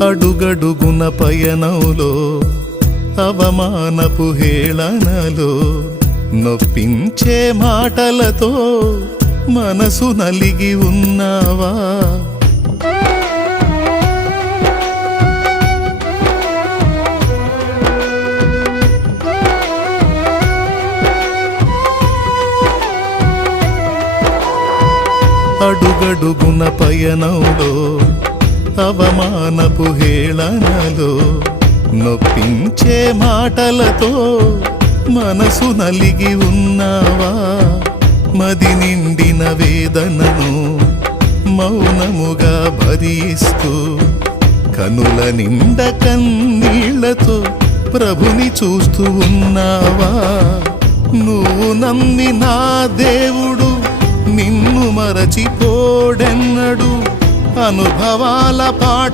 అడుగడుగున పయనంలో అవమానపు హేళనలో నొప్పించే మాటలతో మనసు నలిగి ఉన్నావా? అడుగడుగున పయనంలో అవమానపు హేళనలో నొప్పించే మాటలతో మనసు నలిగి ఉన్నావా? మది నిండిన వేదనను మౌనముగా భరిస్తూ కనుల నిండ కన్నీళ్లతో ప్రభుని చూస్తూ ఉన్నావా? నువ్వు నమ్మిన దేవుడు నిన్ను మరచిపోడెన్నడు అనుభవాల పాట